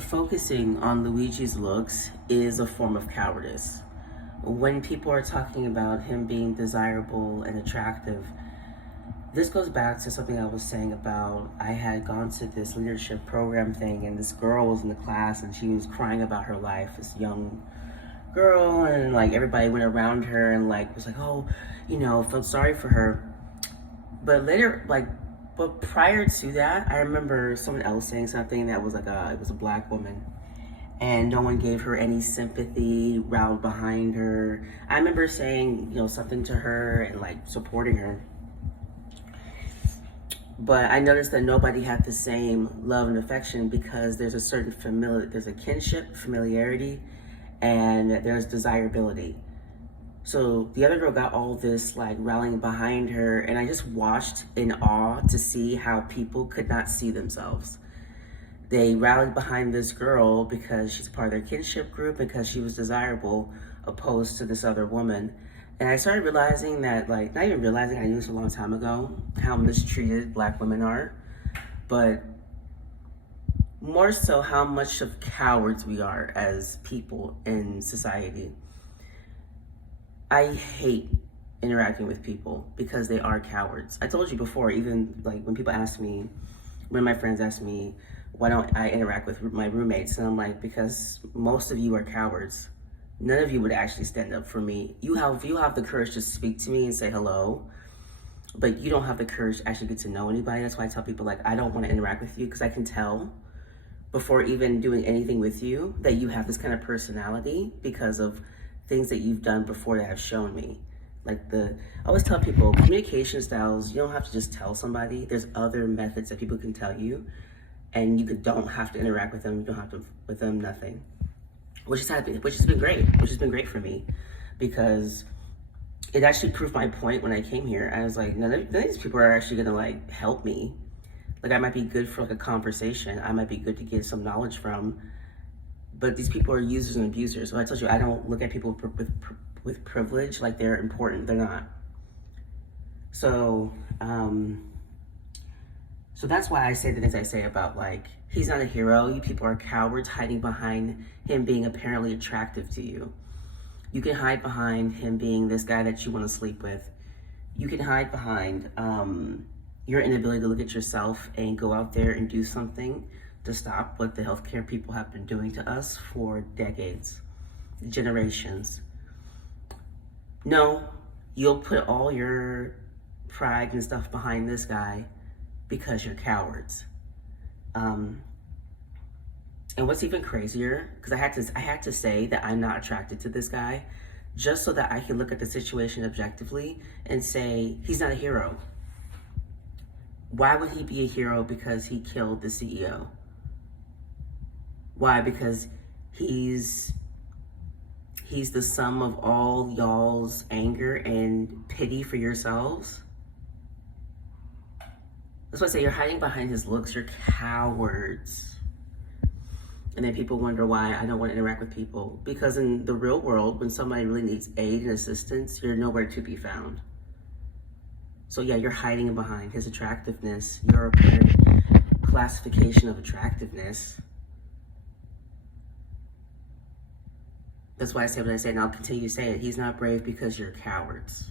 Focusing on Luigi's looks is a form of cowardice. When people are talking about him being desirable and attractive, this goes back to something I was saying about I had gone to this leadership program thing, and this girl was in the class and she was crying about her life, this young girl, and like everybody went around her and like was like, oh, felt sorry for her. But later, but prior to that, I remember someone else saying something that was it was a black woman, and no one gave her any sympathy, rallied behind her. I remember saying, something to her and like supporting her. But I noticed that nobody had the same love and affection because there's a certain there's a kinship, familiarity, and there's desirability. So the other girl got all this like rallying behind her, and I just watched in awe to see how people could not see themselves. They rallied behind this girl because she's part of their kinship group, because she was desirable, opposed to this other woman. And I started realizing that, like, not even realizing, I knew this a long time ago, how mistreated black women are, but more so how much of cowards we are as people in society. I hate interacting with people because they are cowards. I told you before, even like when my friends ask me, why don't I interact with my roommates? And I'm like, because most of you are cowards. None of you would actually stand up for me. You have the courage to speak to me and say hello, but you don't have the courage to actually get to know anybody. That's why I tell people, like, I don't want to interact with you because I can tell before even doing anything with you that you have this kind of personality because of things that you've done before that have shown me. I always tell people, communication styles, you don't have to just tell somebody. There's other methods that people can tell you, and don't have to interact with them. You don't have to with them nothing, which has been great for me, because it actually proved my point when I came here. I was like, none of these people are actually gonna like help me. Like, I might be good for like a conversation. I might be good to get some knowledge from, but these people are users and abusers. So I told you, I don't look at people with privilege like they're important. They're not. So, so that's why I say the things I say about, like, he's not a hero. You people are cowards hiding behind him being apparently attractive to you. You can hide behind him being this guy that you want to sleep with. You can hide behind your inability to look at yourself and go out there and do something to stop what the healthcare people have been doing to us for decades, generations. No, you'll put all your pride and stuff behind this guy because you're cowards. And what's even crazier, because I had to say that I'm not attracted to this guy just so that I can look at the situation objectively and say he's not a hero. Why would he be a hero because he killed the CEO? Why? Because he's the sum of all y'all's anger and pity for yourselves? That's why I say you're hiding behind his looks. You're cowards. And then people wonder why I don't want to interact with people. Because in the real world, when somebody really needs aid and assistance, you're nowhere to be found. So yeah, you're hiding behind his attractiveness, your classification of attractiveness. That's why I say what I say, and I'll continue to say it. He's not brave because you're cowards.